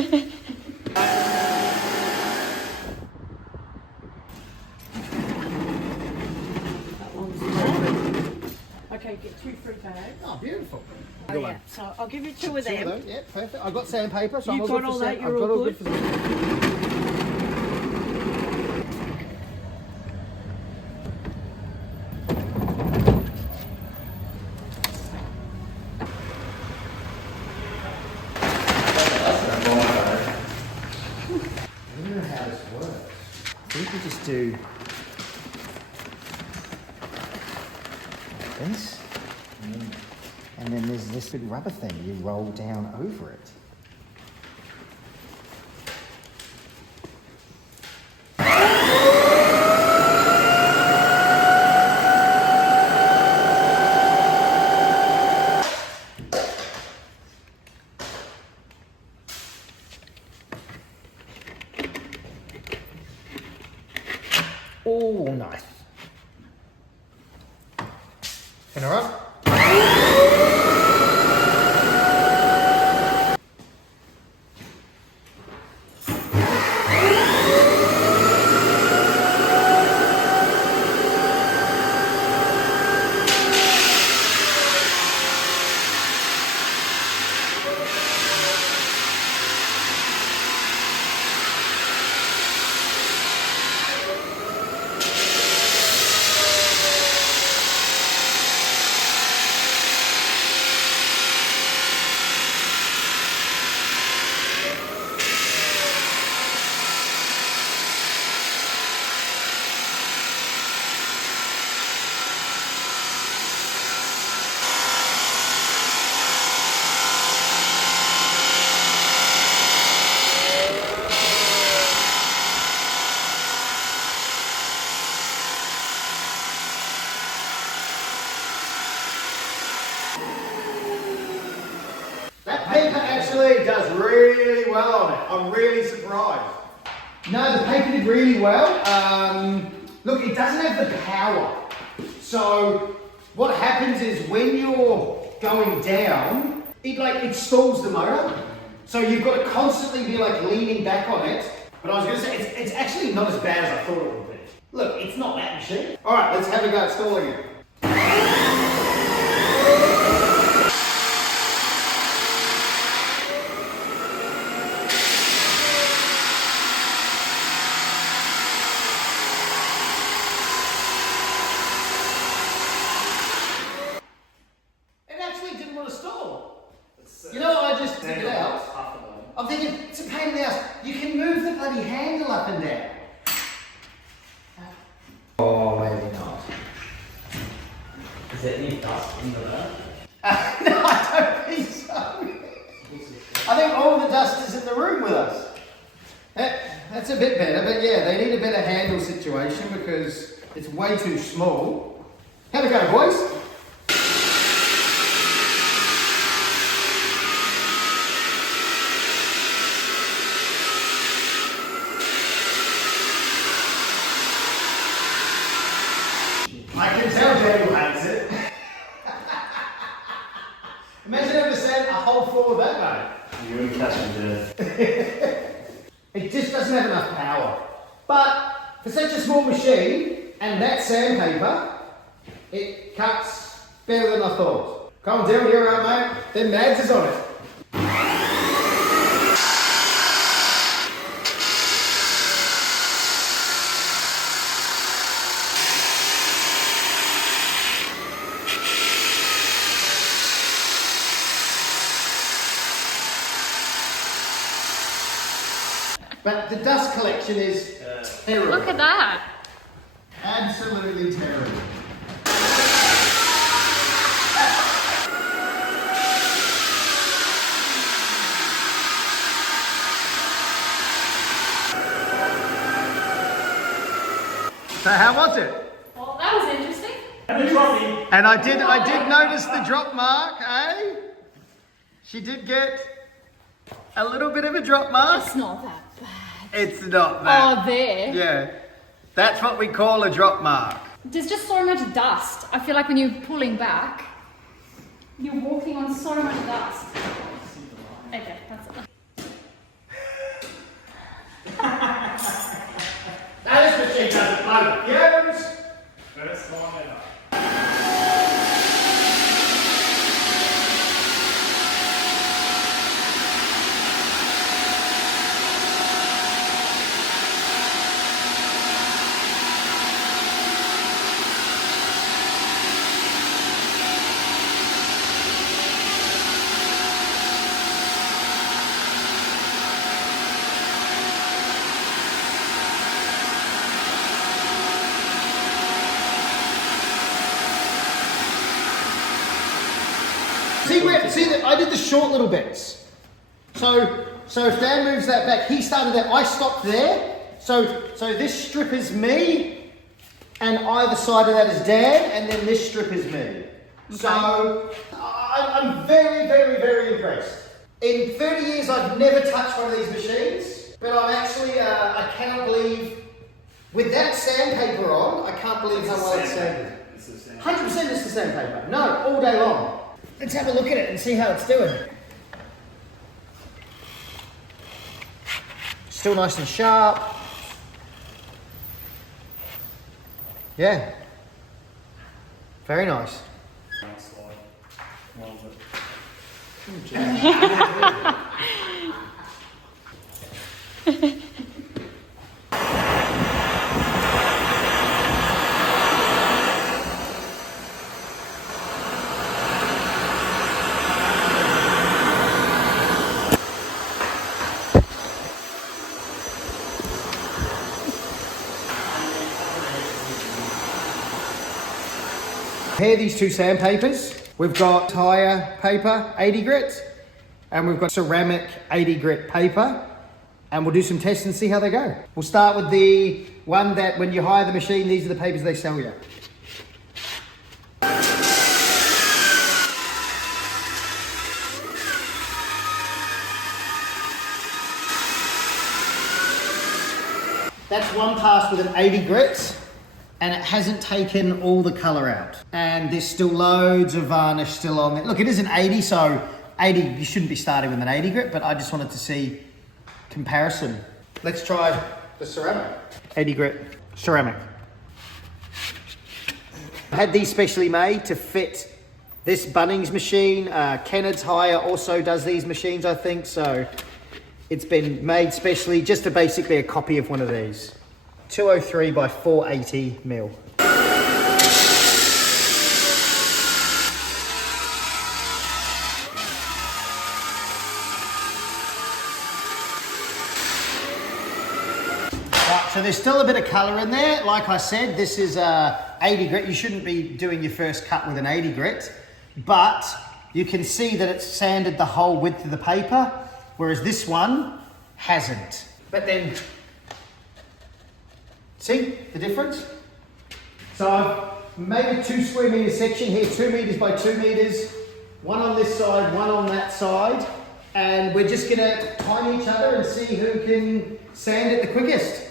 Okay, get 2 free bags. Oh, beautiful. Oh, yeah. So I'll give you 2 of them. Yeah, perfect. I've got sandpaper, so You've got all that, you're all good. I don't know how this works. I think we just do this, and then there's this big rubber thing you roll down over it. Oh, nice. Spin her up. Paper actually does really well on it. I'm really surprised. No, the paper did really well. Look, it doesn't have the power. So what happens is when you're going down, it stalls the motor. So you've got to constantly be leaning back on it. But I was going to say, it's actually not as bad as I thought it would be. Look, it's not that machine. All right, let's have a go at stalling it. I'm thinking, it's a pain in the ass. You can move the bloody handle up and down. Oh, maybe not. Is there any dust in the lab? No, I don't think so. I think all the dust is in the room with us. That's a bit better, but yeah, they need a better handle situation because it's way too small. Have a go, boys. I can tell Daniel hates it. Imagine having to sand a whole floor that way. You're going to catch me dead. It just doesn't have enough power. But for such a small machine and that sandpaper, it cuts better than I thought. Come on, Daniel, you're right, mate. Then Mads is on it. But the dust collection is terrible. Look at that. Absolutely terrible. So how was it? Well, that was interesting. And I did notice the drop mark, eh? She did get a little bit of a drop mark. It's not that bad. It's not that. Oh, there. Yeah. That's what we call a drop mark. There's just so much dust. I feel like when you're pulling back, you're walking on so much dust. Okay, that's it. I use. First time ever. See that I did the short little bits. So if Dan moves that back, he started that. I stopped there. So this strip is me, and either side of that is Dan, and then this strip is me. Okay. So I'm very, very, very impressed. In 30 years, I've never touched one of these machines, but I'm actually I cannot believe with that sandpaper on. I can't believe how well it's sanded. 100% it's the sandpaper. No, all day long. Let's have a look at it and see how it's doing. Still nice and sharp. Yeah. Very nice. Compare these two sandpapers. We've got tire paper, 80 grit, and we've got ceramic 80 grit paper, and we'll do some tests and see how they go. We'll start with the one that when you hire the machine, these are the papers they sell you. That's one pass with an 80 grit. And it hasn't taken all the colour out. And there's still loads of varnish still on there. Look, it is an 80, so 80, you shouldn't be starting with an 80 grit, but I just wanted to see comparison. Let's try the ceramic. 80 grit, ceramic. I had these specially made to fit this Bunnings machine. Kennard's Hire also does these machines, I think, so it's been made specially just to basically a copy of one of these. 203 by 480 mil. Right, so there's still a bit of colour in there. Like I said, this is 80 grit. You shouldn't be doing your first cut with an 80 grit, but you can see that it's sanded the whole width of the paper, whereas this one hasn't. But then, see the difference? So I've made a 2 square metre section here, 2 metres by 2 metres, one on this side, one on that side, and we're just gonna time each other and see who can sand it the quickest.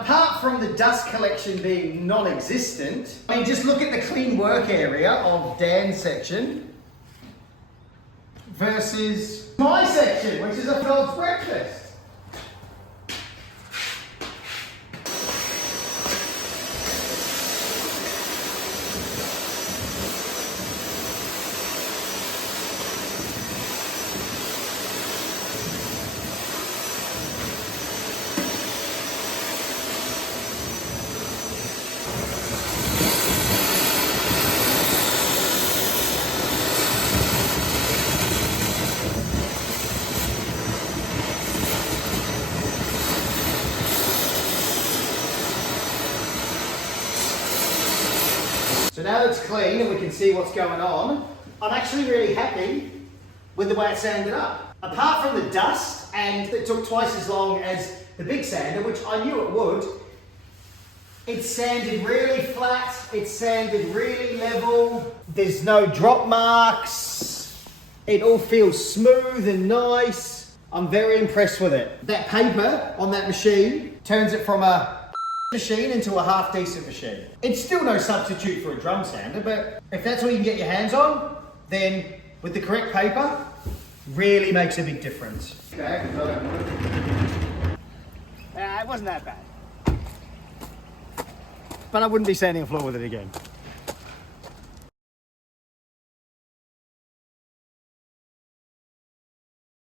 apart from the dust collection being non-existent, I mean, just look at the clean work area of Dan's section versus my section, which is a dog's breakfast. So now that it's clean and we can see what's going on, I'm actually really happy with the way it sanded up. Apart from the dust, and it took twice as long as the big sander, which I knew it would, it sanded really flat, it sanded really level, there's no drop marks, it all feels smooth and nice. I'm very impressed with it. That paper on that machine turns it from a machine into a half decent machine. It's still no substitute for a drum sander, but if that's what you can get your hands on, then with the correct paper, really makes a big difference. Okay. It wasn't that bad. But I wouldn't be sanding a floor with it again.